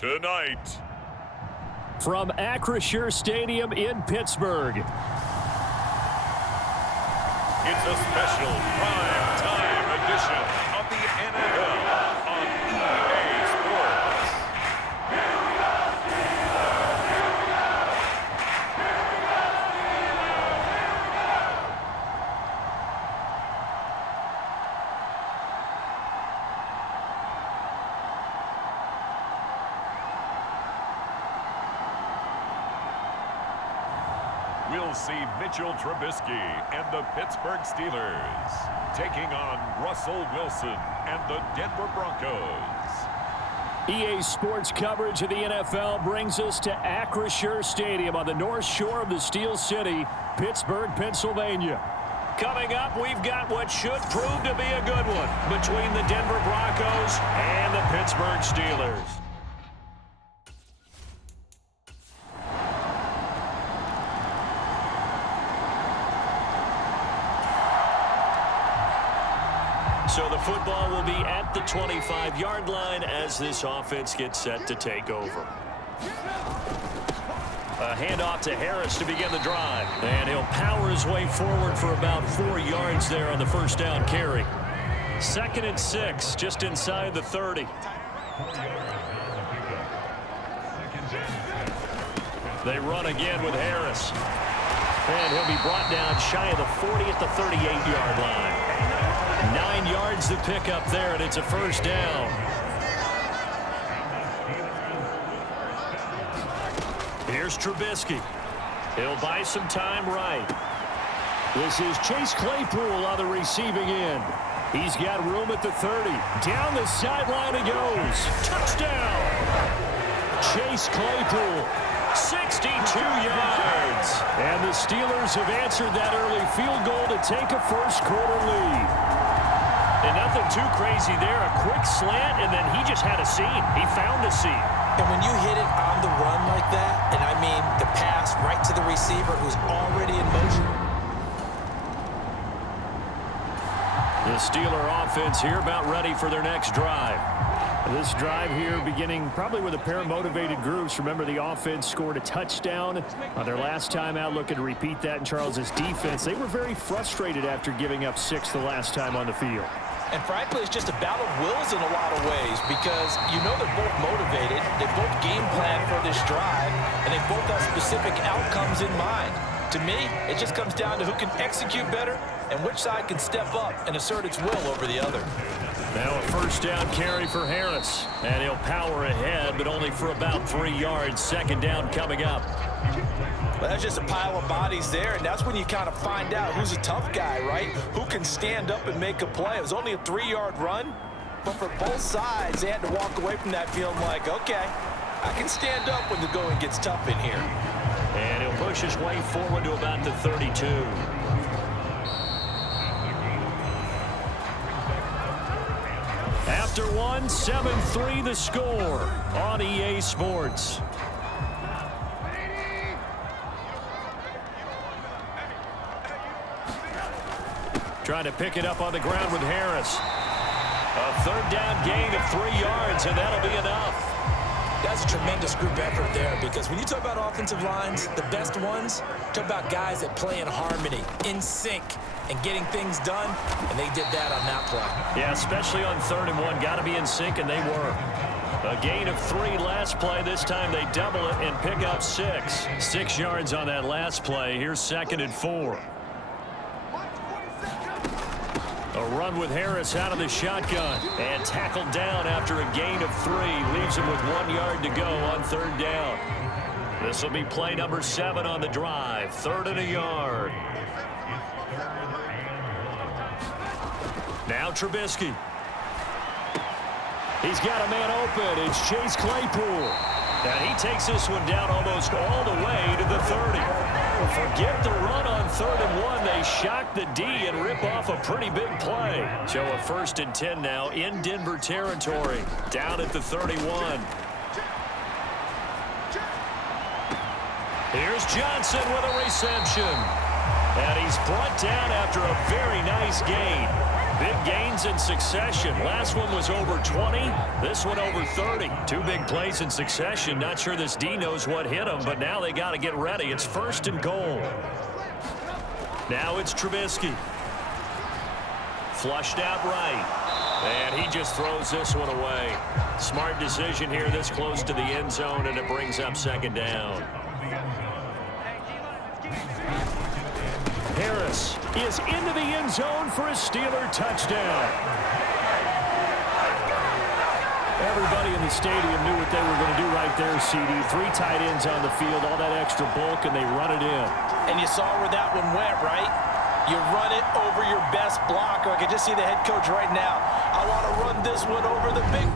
Tonight, from Acrisure Stadium in Pittsburgh, it's a special prime time edition of the NFL on EA Sports. We'll see Mitchell Trubisky and the Pittsburgh Steelers taking on Russell Wilson and the Denver Broncos. EA Sports coverage of the NFL brings us to Acrisure Stadium on the north shore of the Steel City, Pittsburgh, Pennsylvania. Coming up, we've got what should prove to be a good one between the Denver Broncos and the Pittsburgh Steelers. So the football will be at the 25-yard line as this offense gets set to take over. A handoff to Harris to begin the drive. And he'll power his way forward for about 4 yards there on the first down carry. 2nd and 6, just inside the 30. They run again with Harris. And he'll be brought down shy of the 40 at the 38-yard line. 9 yards to pick up there, and it's a first down. Here's Trubisky. He'll buy some time right. This is Chase Claypool on the receiving end. He's got room at the 30. Down the sideline he goes. Touchdown! Chase Claypool, 62 yards. And the Steelers have answered that early field goal to take a first-quarter lead. And nothing too crazy there. A quick slant, and then he just had a seam. He found a seam. And when you hit it on the run like that, and I mean the pass right to the receiver who's already in motion. The Steeler offense here about ready for their next drive. This drive here beginning probably with a pair of motivated groups. Remember, the offense scored a touchdown on their last time out, looking to repeat that in Charles's defense. They were very frustrated after giving up 6 the last time on the field. And frankly, it's just a battle of wills in a lot of ways because you know they're both motivated, they both game plan for this drive, and they both have specific outcomes in mind. To me, it just comes down to who can execute better and which side can step up and assert its will over the other. Now a first down carry for Harris, and he'll power ahead, but only for about 3 yards. 2nd down coming up. Well, that's just a pile of bodies there, and that's when you kind of find out who's a tough guy, right? Who can stand up and make a play. It was only a 3-yard run, but for both sides, they had to walk away from that feeling like, okay, I can stand up when the going gets tough in here. And he'll push his way forward to about the 32. After one, 7-3 the score on EA Sports. Trying to pick it up on the ground with Harris. A 3rd down gain of 3 yards, and that'll be enough. That's a tremendous group effort there because when you talk about offensive lines, the best ones, talk about guys that play in harmony, in sync, and getting things done, and they did that on that play. Yeah, especially on 3rd and 1. Got to be in sync, and they were. A gain of 3 last play. This time they double it and pick up 6. 6 yards on that last play. Here's 2nd and 4. A run with Harris out of the shotgun and tackled down after a gain of 3. Leaves him with 1 yard to go on 3rd down. This will be play number 7 on the drive. 3rd and a yard. Now Trubisky. He's got a man open. It's Chase Claypool. And he takes this one down almost all the way to the 30. Forget the run on 3rd and 1. They shock the D and rip off a pretty big play. So a 1st and 10 now in Denver territory. Down at the 31. Here's Johnson with a reception. And he's brought down after a very nice gain. Big gains in succession. Last one was over 20. This one over 30. 2 big plays in succession. Not sure this D knows what hit him, but now they got to get ready. It's 1st and goal. Now it's Trubisky. Flushed out right. And he just throws this one away. Smart decision here this close to the end zone, and it brings up 2nd down. Harris is into the end zone for a Steeler touchdown. Everybody in the stadium knew what they were going to do right there, CD. 3 tight ends on the field, all that extra bulk, and they run it in. And you saw where that one went, right? You run it over your best blocker. I can just see the head coach right now. I want to run this one over the big...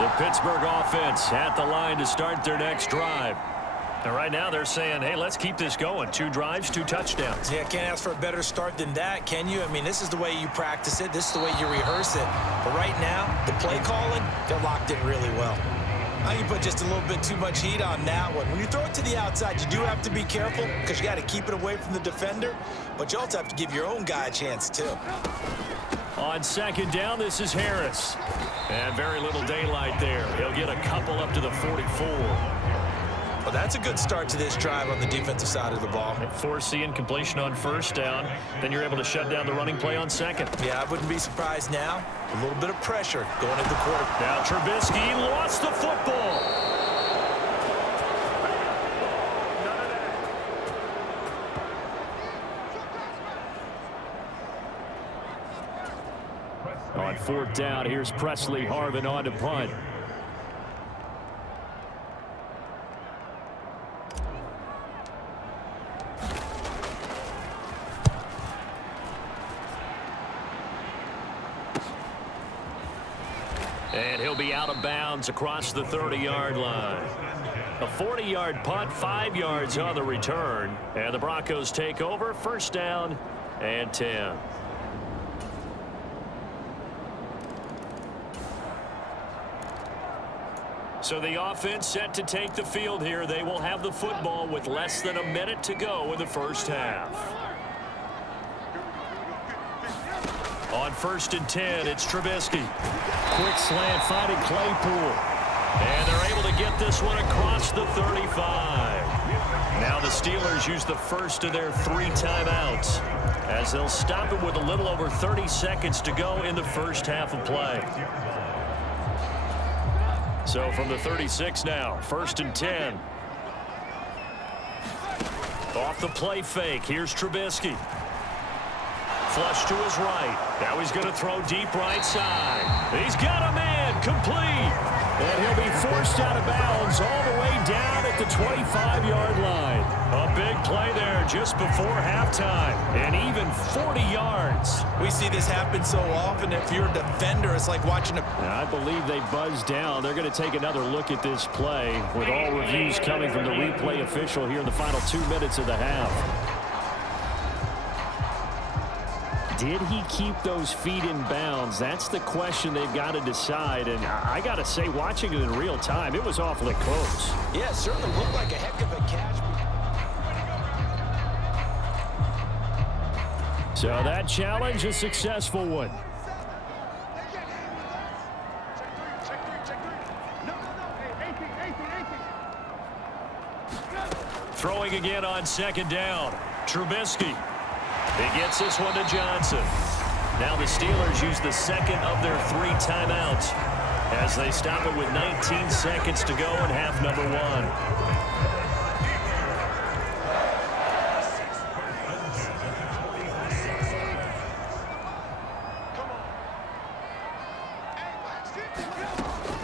The Pittsburgh offense at the line to start their next drive. And right now they're saying, hey, let's keep this going. 2 drives, 2 touchdowns. Yeah, can't ask for a better start than that, can you? I mean, this is the way you practice it. This is the way you rehearse it. But right now, the play calling, they're locked in really well. Now you put just a little bit too much heat on that one. When you throw it to the outside, you do have to be careful because you got to keep it away from the defender. But you also have to give your own guy a chance, too. On 2nd down, this is Harris. And very little daylight there. He'll get a couple up to the 44. Well, that's a good start to this drive on the defensive side of the ball. Force the incompletion on 1st down. Then you're able to shut down the running play on 2nd. Yeah, I wouldn't be surprised now. A little bit of pressure going into the quarter. Now Trubisky lost the football. On 4th down, here's Presley Harvin on to punt. And he'll be out of bounds across the 30-yard line. A 40-yard punt, 5 yards on the return. And the Broncos take over, 1st down and 10. So the offense set to take the field here. They will have the football with less than a minute to go in the 1st half. On 1st and 10, it's Trubisky. Quick slant finding Claypool. And they're able to get this one across the 35. Now the Steelers use the first of their 3 timeouts as they'll stop it with a little over 30 seconds to go in the 1st half of play. So from the 36 now, 1st and 10. Off the play fake, here's Trubisky. Flush to his right. Now he's going to throw deep right side. He's got a man complete. And he'll be forced out of bounds all the way down at the 25-yard line. A big play there just before halftime. And even 40 yards. We see this happen so often. If you're a defender, it's like watching a... I believe they buzzed down. They're going to take another look at this play with all reviews coming from the replay official here in the final 2 minutes of the half. Did he keep those feet in bounds? That's the question they've got to decide. And I got to say, watching it in real time, it was awfully close. Yeah, it certainly looked like a heck of a catch. So that challenge, a successful one. Throwing again on 2nd down. Trubisky. He gets this one to Johnson. Now the Steelers use the 2nd of their 3 timeouts as they stop it with 19 seconds to go in half number 1.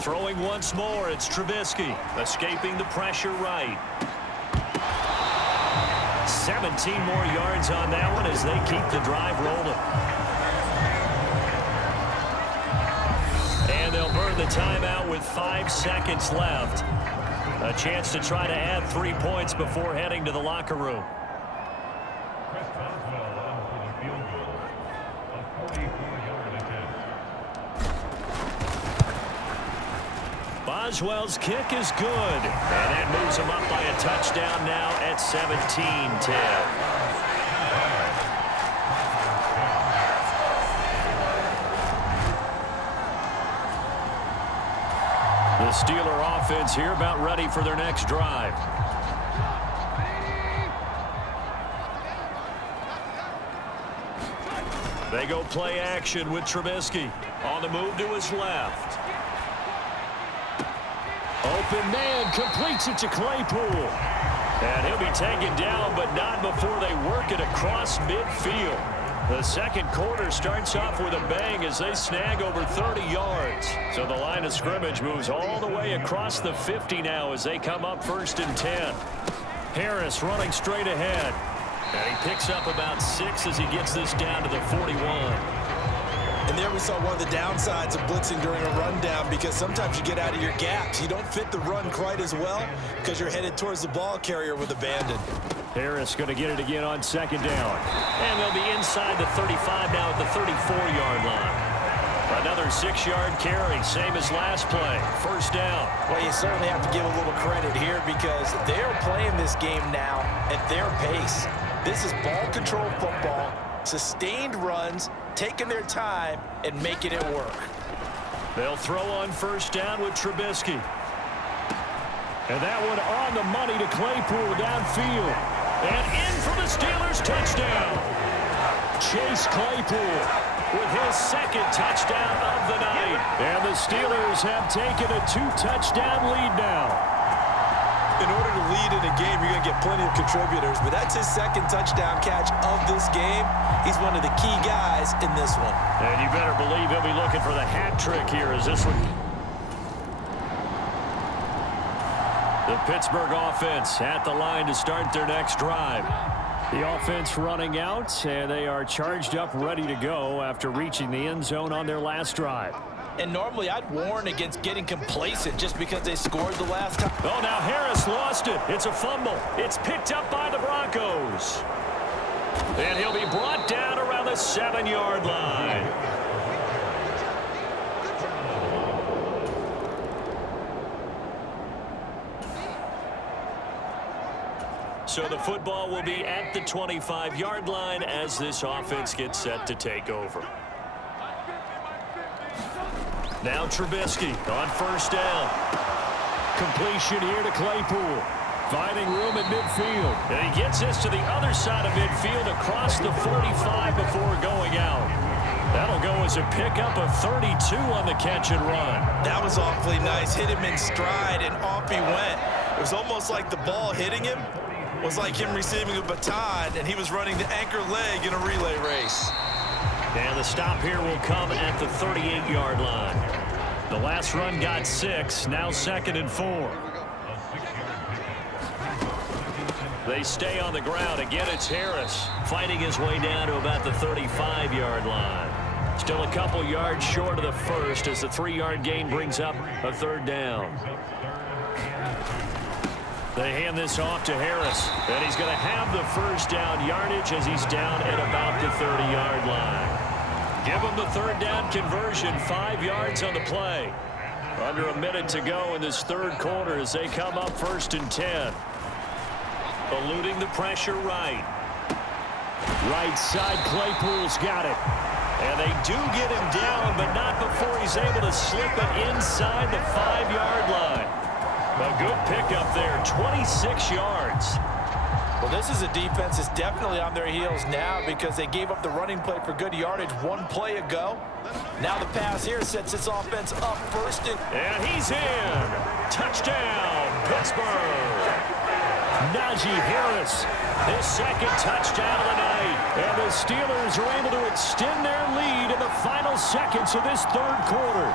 Throwing once more, it's Trubisky, escaping the pressure right. 17 more yards on that one as they keep the drive rolling. And they'll burn the timeout with 5 seconds left. A chance to try to add 3 points before heading to the locker room. Boswell's kick is good, and that moves him up by a touchdown now at 17-10. The Steeler offense here about ready for their next drive. They go play action with Trubisky on the move to his left. Open man completes it to Claypool. And he'll be taken down, but not before they work it across midfield. The second quarter starts off with a bang as they snag over 30 yards. So the line of scrimmage moves all the way across the 50 now as they come up 1st and 10. Harris running straight ahead. And he picks up about 6 as he gets this down to the 41. And there we saw one of the downsides of blitzing during a rundown, because sometimes you get out of your gaps. You don't fit the run quite as well because you're headed towards the ball carrier with abandon. Harris going to get it again on 2nd down. And they'll be inside the 35 now at the 34-yard line. Another 6-yard carry, same as last play. 1st down. Well, you certainly have to give a little credit here because they're playing this game now at their pace. This is ball control football, sustained runs, taking their time and making it work. They'll throw on 1st down with Trubisky. And that one on the money to Claypool downfield. And in for the Steelers touchdown. Chase Claypool with his 2nd touchdown of the night. And the Steelers have taken a 2-touchdown lead now. In order to lead in a game, you're going to get plenty of contributors, but that's his 2nd touchdown catch of this game. He's one of the key guys in this one. And you better believe he'll be looking for the hat trick here as this one. The Pittsburgh offense at the line to start their next drive. The offense running out, and they are charged up, ready to go after reaching the end zone on their last drive. And normally I'd warn against getting complacent just because they scored the last time. Oh, now Harris lost it. It's a fumble. It's picked up by the Broncos. And he'll be brought down around the 7-yard line. So the football will be at the 25-yard line as this offense gets set to take over. Now Trubisky on 1st down. Completion here to Claypool. Finding room at midfield. And he gets this to the other side of midfield across the 45 before going out. That'll go as a pickup of 32 on the catch and run. That was awfully nice. Hit him in stride, and off he went. It was almost like the ball hitting him was like him receiving a baton, and he was running the anchor leg in a relay race. And the stop here will come at the 38-yard line. The last run got 6, now 2nd and 4. They stay on the ground. Again, it's Harris fighting his way down to about the 35-yard line. Still a couple yards short of the 1st as the 3-yard gain brings up a 3rd down. They hand this off to Harris, and he's going to have the 1st down yardage as he's down at about the 30-yard line. Give him the 3rd down conversion, 5 yards on the play. Under a minute to go in this 3rd quarter as they come up 1st and 10. Eluding the pressure right. Right side, Claypool's got it. And they do get him down, but not before he's able to slip it inside the 5-yard line. A good pickup there, 26 yards. Well, this is a defense that's definitely on their heels now because they gave up the running play for good yardage 1 play ago. Now the pass here sets this offense up 1st and he's in. Touchdown, Pittsburgh. Najee Harris, his 2nd touchdown of the night. And the Steelers are able to extend their lead in the final seconds of this 3rd quarter.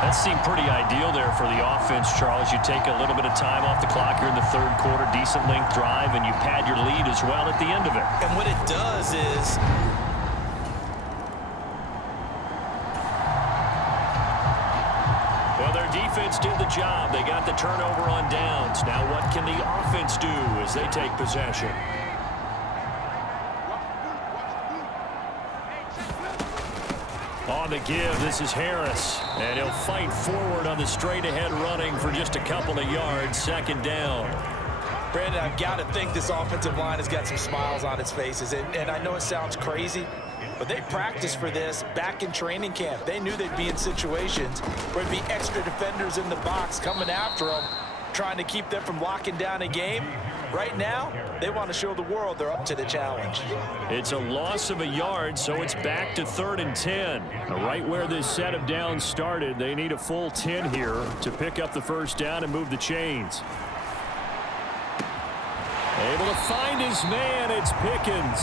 That seemed pretty ideal there for the offense, Charles. You take a little bit of time off the clock here in the 3rd quarter. decent length drive, and you pad your lead as well at the end of it. And what it does is well, their defense did the job. They got the turnover on downs. Now what can the offense do as they take possession? On the give, this is Harris. And he'll fight forward on the straight-ahead running for just a couple of yards. Second down. Brandon, I've got to think this offensive line has got some smiles on its faces. And I know it sounds crazy, but they practiced for this back in training camp. They knew they'd be in situations where there'd be extra defenders in the box coming after them, trying to keep them from locking down a game. Right now, they want to show the world they're up to the challenge. It's a loss of a yard, so it's back to 3rd and 10. Right where this set of downs started, they need a full 10 here to pick up the first down and move the chains. Able to find his man, it's Pickens.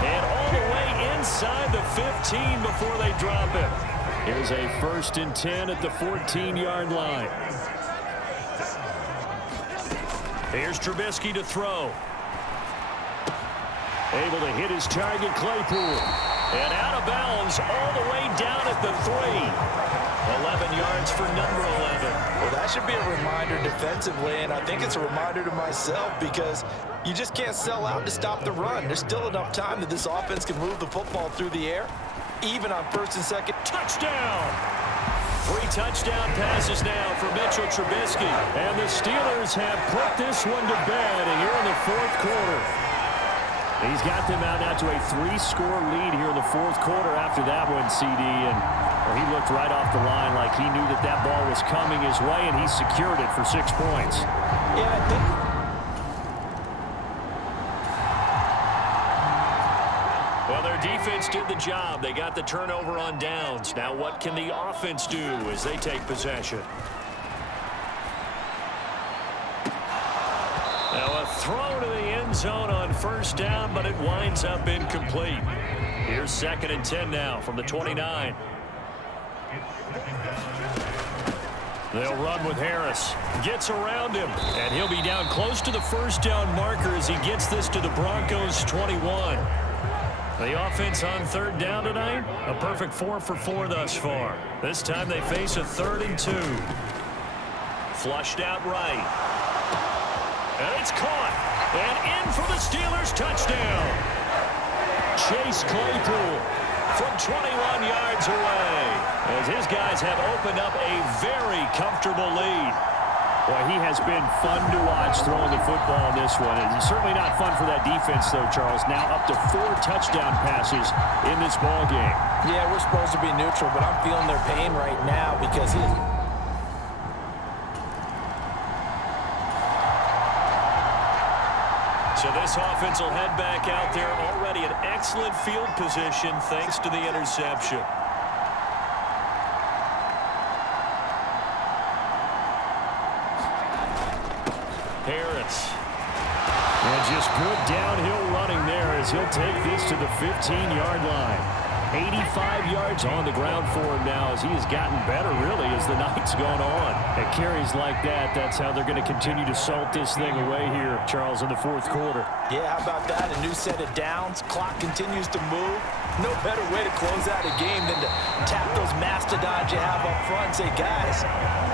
And all the way inside the 15 before they drop him. Here's a 1st and 10 at the 14-yard line. Here's Trubisky to throw. Able to hit his target, Claypool. And out of bounds all the way down at the 3. 11 yards for number 11. Well, that should be a reminder defensively, and I think it's a reminder to myself because you just can't sell out to stop the run. There's still enough time that this offense can move the football through the air, even on 1st and 2nd. Touchdown! 3 touchdown passes now for Mitchell Trubisky. And the Steelers have put this one to bed here in the 4th quarter. He's got them out now to a 3-score lead here in the 4th quarter after that one, CD. And well, he looked right off the line like he knew that that ball was coming his way, and he secured it for 6 points. Yeah, I think well, their defense did the job. They got the turnover on downs. Now what can the offense do as they take possession? Now a throw to the end zone on 1st down, but it winds up incomplete. Here's 2nd and 10 now from the 29. They'll run with Harris. Gets around him, and he'll be down close to the 1st down marker as he gets this to the Broncos' 21. The offense on 3rd down tonight, a perfect 4 for 4 thus far. This time they face a 3rd and 2. Flushed out right. And it's caught. And in for the Steelers touchdown. Chase Claypool from 21 yards away as his guys have opened up a very comfortable lead. Boy, he has been fun to watch throwing the football in this one. It's certainly not fun for that defense, though, Charles. Now up to 4 touchdown passes in this ball game. Yeah, we're supposed to be neutral, but I'm feeling their pain right now because so this offense will head back out there already in excellent field position thanks to the interception. Harris. And just good downhill running there as he'll take this to the 15-yard line. 85 yards on the ground for him now as he has gotten better, really, as the night's gone on. At carries like that, that's how they're going to continue to salt this thing away here, Charles, in the 4th quarter. Yeah, how about that? A new set of downs. Clock continues to move. No better way to close out a game than to tap those mastodons you have up front and say, guys,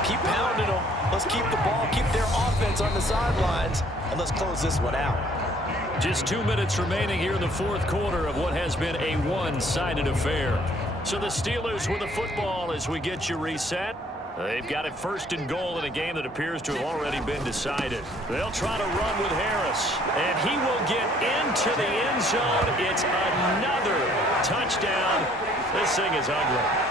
keep pounding them. Let's keep the ball, keep their offense on the sidelines, and let's close this one out. Just 2 minutes remaining here in the 4th quarter of what has been a one-sided affair. So the Steelers with the football as we get you reset. They've got it 1st and goal in a game that appears to have already been decided. They'll try to run with Harris, and he will get into the end zone. It's another touchdown. This thing is ugly.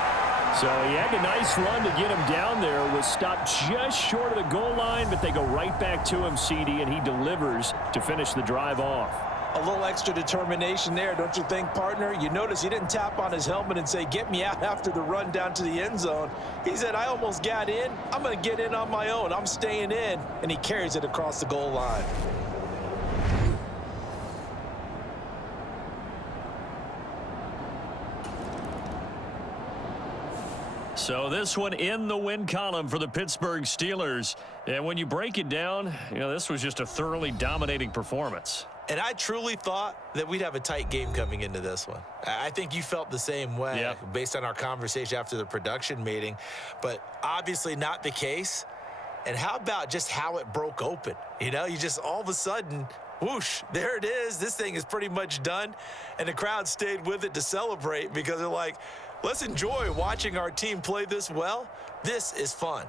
So he had a nice run to get him down there. Was stopped just short of the goal line, but they go right back to him, CD, and he delivers to finish the drive off. A little extra determination there, don't you think, partner? You notice he didn't tap on his helmet and say, get me out after the run down to the end zone. He said, I almost got in. I'm going to get in on my own. I'm staying in. And he carries it across the goal line. So this one in the win column for the Pittsburgh Steelers. And when you break it down, this was just a thoroughly dominating performance. And I truly thought that we'd have a tight game coming into this one. I think you felt the same way based on our conversation after the production meeting, but obviously not the case. And how about just how it broke open? You just all of a sudden, whoosh, there it is. This thing is pretty much done. And the crowd stayed with it to celebrate because they're like, let's enjoy watching our team play this well. This is fun.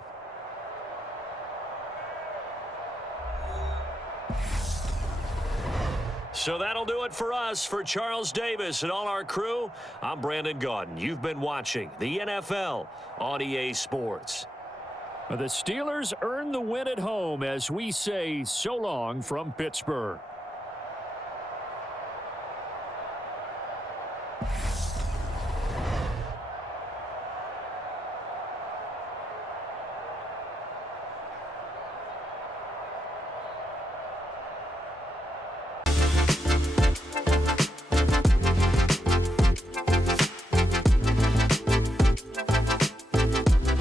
So that'll do it for us. For Charles Davis and all our crew, I'm Brandon Gaudin. You've been watching the NFL on EA Sports. The Steelers earn the win at home as we say so long from Pittsburgh.